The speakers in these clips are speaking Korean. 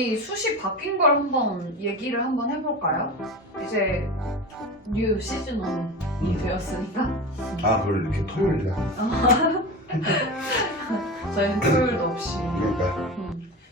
이 숱이 바뀐 걸 한번 얘기를 한번 해볼까요? 이제 뉴 시즌1이 되었으니까 아, 그걸 이렇게 토요일에 저희는 토요일도 없이 그러니까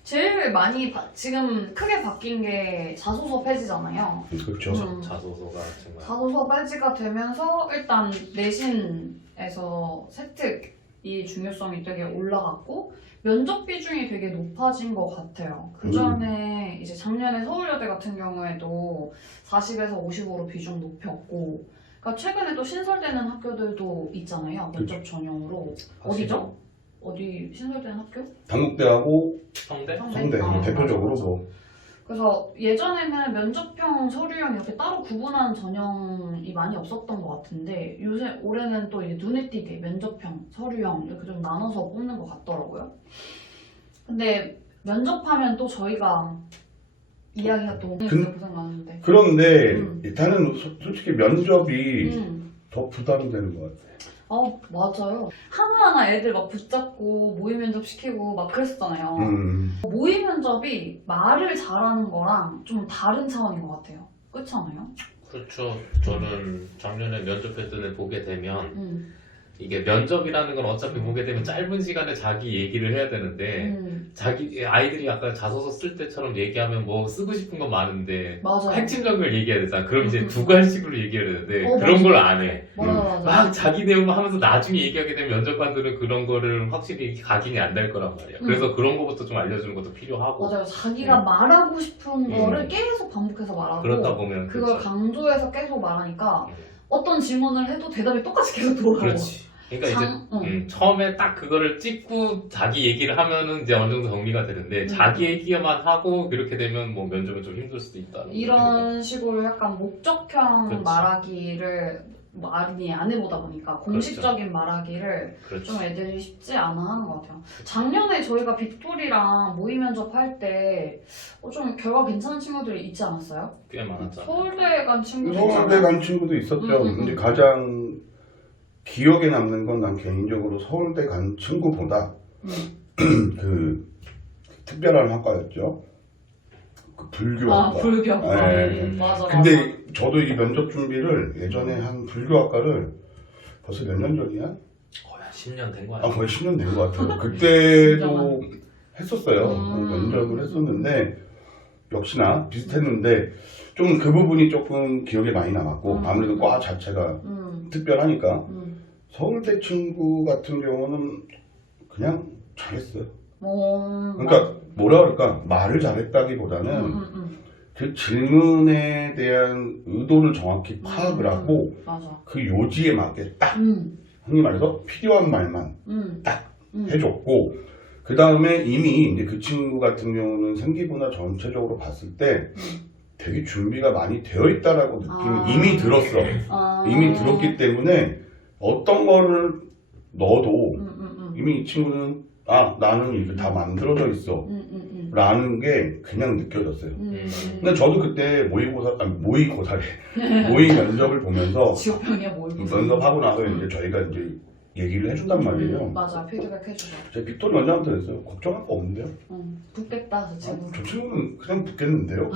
제일 많이 지금 크게 바뀐 게 자소서 폐지잖아요. 그렇죠. 자소서가 정말 자소서 폐지가 되면서 일단 내신에서 세특이 중요성이 되게 올라갔고 면접 비중이 되게 높아진 것 같아요. 그 전에 이제 작년에 서울여대 같은 경우에도 40에서 50으로 비중 높였고, 그러니까 최근에 또 신설되는 학교들도 있잖아요. 면접 전형으로. 어디죠? 어디 신설되는 학교? 당국대하고 성대? 성대 아, 대표적으로 맞아. 뭐 그래서 예전에는 면접형, 서류형 이렇게 따로 구분하는 전형이 많이 없었던 것 같은데 요새 올해는 또 이제 눈에 띄게 면접형, 서류형 이렇게 좀 나눠서 뽑는 것 같더라고요. 근데 면접하면 또 저희가 이야기가 또 고생 많은데. 그런데 음. 일단은 솔직히 면접이 음. 더 부담이 되는 것 같아요. 맞아요. 하나하나 애들 막 붙잡고 모의 면접 시키고 막 그랬었잖아요. 모의 면접이 말을 잘하는 거랑 좀 다른 차원인 것 같아요. 그렇지 않아요? 그렇죠. 저는 작년에 면접했던 애 보게 되면 음. 이게 면접이라는 건 어차피 보게 되면 짧은 시간에 자기 얘기를 해야 되는데 자기 아이들이 아까 자소서 쓸 때처럼 얘기하면 뭐 쓰고 싶은 건 많은데 맞아요. 핵심적인 걸 얘기해야 되잖아. 그럼 이제 두 가지식으로 얘기해야 되는데 그런 맞아. 걸 안 해. 맞아. 막 자기 내용만 하면서 나중에 얘기하게 되면 면접관들은 그런 거를 확실히 각인이 안 될 거란 말이야. 그래서 그런 거부터 좀 알려주는 것도 필요하고. 맞아요. 자기가 말하고 싶은 거를 계속 반복해서 말하고 그렇다 보면 그걸 그렇죠. 강조해서 계속 말하니까 어떤 질문을 해도 대답이 똑같이 계속 돌아오고. 그렇지. 그러니까 이제 처음에 딱 그거를 찍고 자기 얘기를 하면은 이제 어느 정도 정리가 되는데 자기 얘기만 하고 그렇게 되면 뭐 면접은 좀 힘들 수도 있다. 이런 식으로 약간 목적형 그렇지. 말하기를 많이 안 해보다 보니까 공식적인 말하기를 그렇지. 좀 애들이 쉽지 않아 하는 것 같아요. 작년에 저희가 빅토리랑 모의 면접 할 때 좀 결과 괜찮은 친구들이 있지 않았어요? 꽤 많았잖아. 서울대 간 친구들 서울대 간 친구도 있었죠. 근데 가장 기억에 남는 건 난 개인적으로 서울대 간 친구보다 그 특별한 학과였죠. 그 불교학과. 불교학과. 네. 맞아. 근데 저도 이 면접 준비를 예전에 한 불교학과를 벌써 몇 년 전이야? 거의 한 10년 된 거 아, 아니야? 거의 10년 된 것 같아요. 그때도 했었어요. 면접을 했었는데 역시나 비슷했는데 좀 그 부분이 조금 기억에 많이 남았고 아무래도 과 자체가 특별하니까 서울대 친구 같은 경우는 그냥 잘했어요. 그러니까 뭐라 그럴까 말을 잘했다기보다는 그 질문에 대한 의도를 정확히 파악을 하고 맞아. 그 요지에 맞게 딱 흔히 말해서 필요한 말만 딱 해줬고 그 다음에 이미 이제 그 친구 같은 경우는 생기부나 전체적으로 봤을 때 되게 준비가 많이 되어 있다라고 느낌이 이미 들었어. 이미 들었기 때문에 어떤 거를 넣어도 이미 이 친구는 나는 이거 다 만들어져 있어 라는 게 그냥 느껴졌어요. 근데 저도 그때 모의 면접을 보면서 지옥형이야 뭘 면접하고 나서 이제 저희가 이제 얘기를 해준단 말이에요. 맞아. 피드백 해주죠. 제가 빅토리 원장한테 그랬어요. 걱정할 거 없는데요? 붙겠다 저 친구. 저 친구는 그냥 붙겠는데요?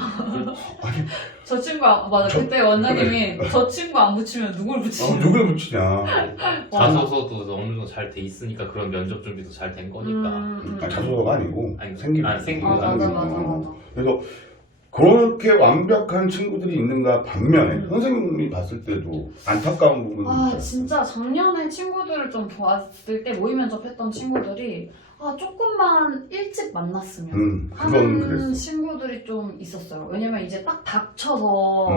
아니, 저 친구 맞아. 그때 원장님이 저 친구 안 붙이면 누굴 붙이냐. 누굴 붙이냐. 자소서도 어느 정도 잘 돼 있으니까 그런 면접 준비도 잘 된 거니까. 자소서가 아니고 생기부. 맞아. 그래서 그렇게 완벽한 친구들이 있는가 반면에 선생님이 봤을 때도 안타까운 부분이 있어요. 진짜 작년에 친구들을 좀 봤을 때 모의 면접했던 친구들이 조금만 일찍 만났으면 그건 하는 그랬어. 친구들이 좀 있었어요. 왜냐면 이제 딱 닥쳐서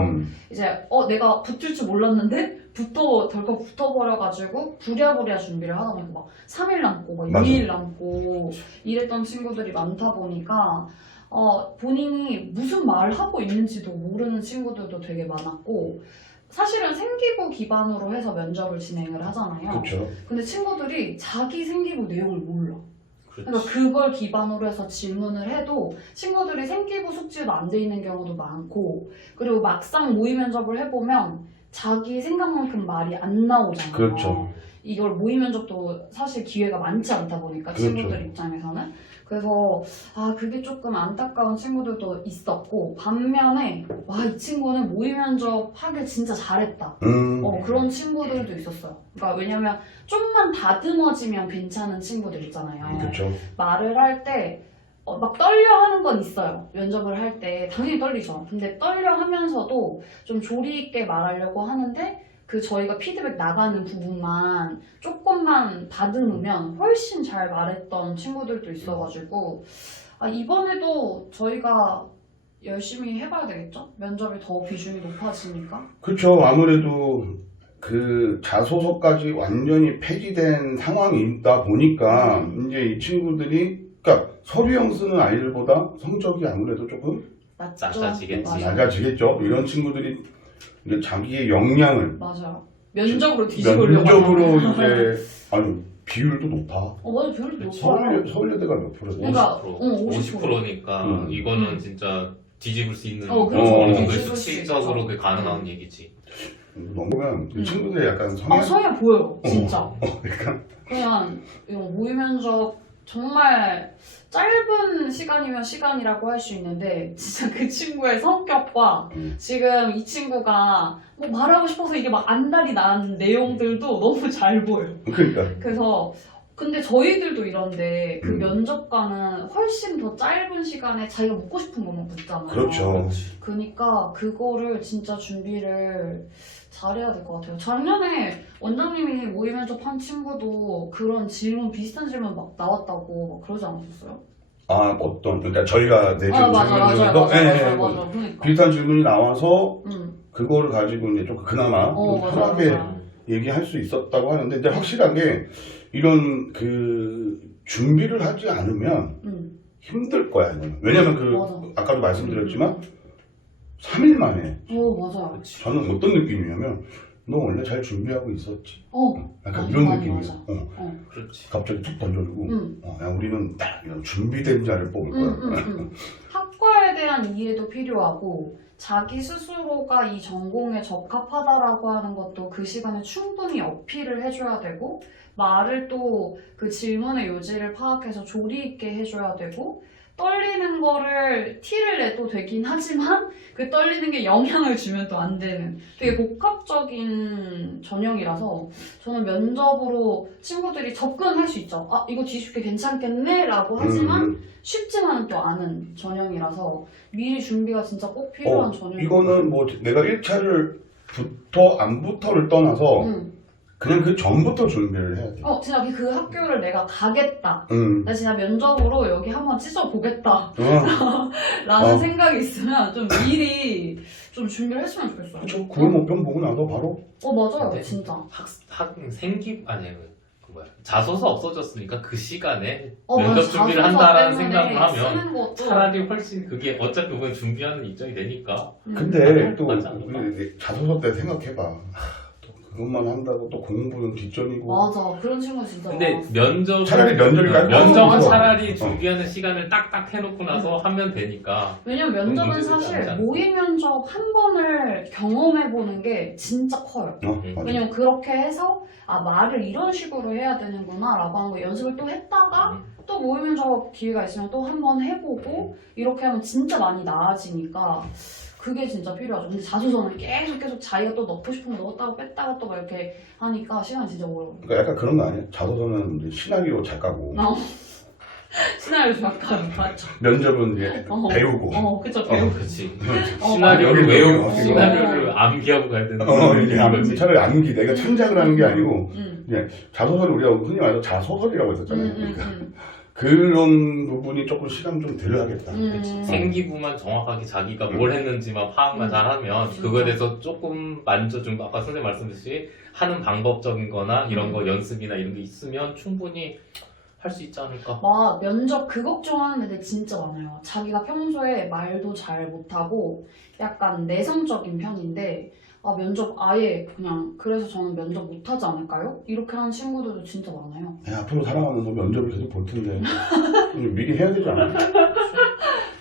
이제 내가 붙을 줄 몰랐는데 덜컥 붙어버려가지고 부랴부랴 준비를 하다 보니까 막 3일 남고 막 2일 남고 이랬던 친구들이 많다 보니까 본인이 무슨 말을 하고 있는지도 모르는 친구들도 되게 많았고 사실은 생기부 기반으로 해서 면접을 진행을 하잖아요. 그렇죠. 근데 친구들이 자기 생기부 내용을 몰라. 그렇지. 그러니까 그걸 기반으로 해서 질문을 해도 친구들이 생기부 숙지도 안 돼 있는 경우도 많고 그리고 막상 모의 면접을 해보면 자기 생각만큼 말이 안 나오잖아요. 그렇죠. 이걸 모의 면접도 사실 기회가 많지 않다 보니까 그렇죠. 친구들 입장에서는 그래서 그게 조금 안타까운 친구들도 있었고 반면에 와 이 친구는 모의 면접 하길 진짜 잘했다 그런 친구들도 있었어요. 그러니까 왜냐면 좀만 다듬어지면 괜찮은 친구들 있잖아요. 그렇죠. 말을 할 때 막 떨려 하는 건 있어요. 면접을 할 때 당연히 떨리죠. 근데 떨려 하면서도 좀 조리 있게 말하려고 하는데 그 저희가 피드백 나가는 부분만 조금만 다듬으면 훨씬 잘 말했던 친구들도 있어가지고 이번에도 저희가 열심히 해봐야 되겠죠? 면접이 더 비중이 높아지니까. 그렇죠. 아무래도 그 자소서까지 완전히 폐지된 상황이다 보니까 이제 이 친구들이 그러니까 서류형 쓰는 아이들보다 성적이 아무래도 조금 낮아지겠지. 낮아지겠죠. 이런 친구들이 이제 자기의 역량을 맞아요. 면접으로 뒤집으려고 면접으로 이제 아니 비율도 높아. 맞아 비율도 높아요. 서울여대가 몇 프로지? 그러니까 50%니까 이거는 진짜 뒤집을 수 있는 그렇죠. 어느 정도 뒤집을 수 수치적으로 있죠. 그게 가능한 얘기지. 넘보면 그 친구들의 약간 성향 보여요. 진짜. 그러니까 그냥 이런 모의 면접 정말 짧은 시간이면 시간이라고 할 수 있는데 진짜 그 친구의 성격과 지금 이 친구가 뭐 말하고 싶어서 이게 막 안달이 난 내용들도 너무 잘 보여요. 그러니까 그래서 근데 저희들도 이런데 그 면접관은 훨씬 더 짧은 시간에 자기가 묻고 싶은 것만 묻잖아요. 그렇죠. 그러니까 그거를 진짜 준비를 잘해야 될 것 같아요. 작년에 원장님이 모의 면접한 친구도 그런 질문 비슷한 질문 막 나왔다고 막 그러지 않으셨어요? 어떤 그러니까 저희가 내준 맞아. 질문도 그러니까. 비슷한 질문이 나와서 그거를 가지고 이제 좀 그나마 좀 맞아, 편하게 맞아. 얘기할 수 있었다고 하는데 이제 확실하게 이런 그 준비를 하지 않으면 힘들 거야. 왜냐면 맞아. 아까도 말씀드렸지만 3일 만에 맞아요. 저는 어떤 느낌이냐면 너 원래 잘 준비하고 있었지. 약간 맞아, 이런 맞아, 느낌이야. 맞아. 그렇지. 갑자기 툭 던져주고 야 우리는 딱 이런 준비된 자를 뽑을 거야. 학과에 대한 이해도 필요하고 자기 스스로가 이 전공에 적합하다라고 하는 것도 그 시간에 충분히 어필을 해줘야 되고 말을 또 그 질문의 요지를 파악해서 조리 있게 해줘야 되고 떨리는 거를 티를 내도 되긴 하지만 그 떨리는 게 영향을 주면 또 안 되는 되게 복합적인 전형이라서 저는 면접으로 친구들이 접근할 수 있죠. 이거 뒤집게 괜찮겠네 라고 하지만 쉽지만은 또 않은 전형이라서 미리 준비가 진짜 꼭 필요한 전형이에요. 이거는 뭐 내가 1차를 부터 안 부터를 떠나서 그냥 그 전부터 준비를 해야 돼. 진짜 그 학교를 내가 가겠다. 나 진짜 면접으로 여기 한번 찢어보겠다. 라는 생각이 있으면 좀 미리 좀 준비를 했으면 좋겠어요. 그쵸. 9월 모평 보고 나서 바로. 맞아요. 근데 진짜. 자소서 없어졌으니까 그 시간에 맞아. 면접 준비를 자소서 한다라는 때문에 생각을 하면 쓰는 것도 차라리 훨씬 그게 어차피 그건 준비하는 입장이 되니까. 근데 또 맞지 않을까? 우리 자소서 때 생각해봐. 또 그것만 한다고 또 공부는 뒷전이고. 맞아. 그런 친구 진짜 근데 많았어. 차라리 면접이까지 면접은 맞아. 차라리 준비하는 시간을 딱딱 해놓고 나서 하면 되니까. 왜냐면 면접은 문제되지 사실 않지 않을까? 모의 면접 한 번을 경험해보는 게 진짜 커요. 맞아. 왜냐면 그렇게 해서 말을 이런 식으로 해야 되는구나 라고 하는 거 연습을 또 했다가 또 모의 면접 기회가 있으면 또 한 번 해보고 이렇게 하면 진짜 많이 나아지니까 그게 진짜 필요하죠. 근데 자소서는 계속 자기가 또 넣고 싶은 거 넣었다가 뺐다가 또 막 이렇게 하니까 시간이 진짜 어려워요. 그러니까 약간 그런 거 아니야? 자소서는 이제 시나리오 작가고 시나리오 작가는 맞죠. 면접은 이제 배우고. 그쵸, 배우고. 그렇지. 어, 시나리오를 맞아. 외우고 여기 시나리오를 암기하고 가야 되는 이제 차라리 암기 내가 창작을 하는 게 아니고 음. 자소서를 우리가 흔히 말해서 자소설이라고 했었잖아요. 그러니까 그런 부분이 조금 시간 좀 들어야겠다. 생기부만 정확하게 자기가 뭘 했는지만 파악만 잘하면 그거에 대해서 조금 좀 아까 선생님 말씀드렸듯이 하는 방법적인 거나 이런 거 연습이나 이런 게 있으면 충분히 할 수 있지 않을까? 면접 그 걱정하는 애들 진짜 많아요. 자기가 평소에 말도 잘 못하고 약간 내성적인 편인데 면접 아예 그냥 그래서 저는 면접 못하지 않을까요? 이렇게 하는 친구들도 진짜 많아요. 앞으로 살아가면서 면접을 계속 볼 텐데 미리 해야 되지 않아?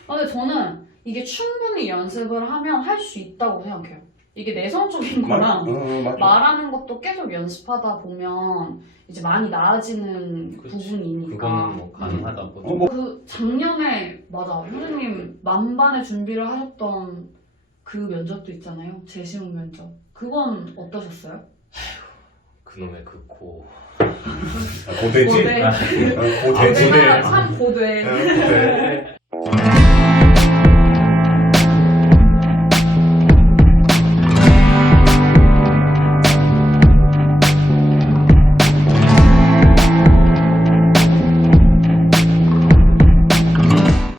근데 저는 이게 충분히 연습을 하면 할 수 있다고 생각해요. 이게 내성적인 거랑 맞아. 말하는 것도 계속 연습하다 보면 이제 많이 나아지는 그치. 부분이니까. 그거는 뭐 가능하다고. 그 작년에 맞아 선생님 만반의 준비를 하셨던 그 면접도 있잖아요. 재시험 면접. 그건 어떠셨어요? 그놈의 그 고. 고대지? 고대. 고대지? 고대가 참 고대. 고대.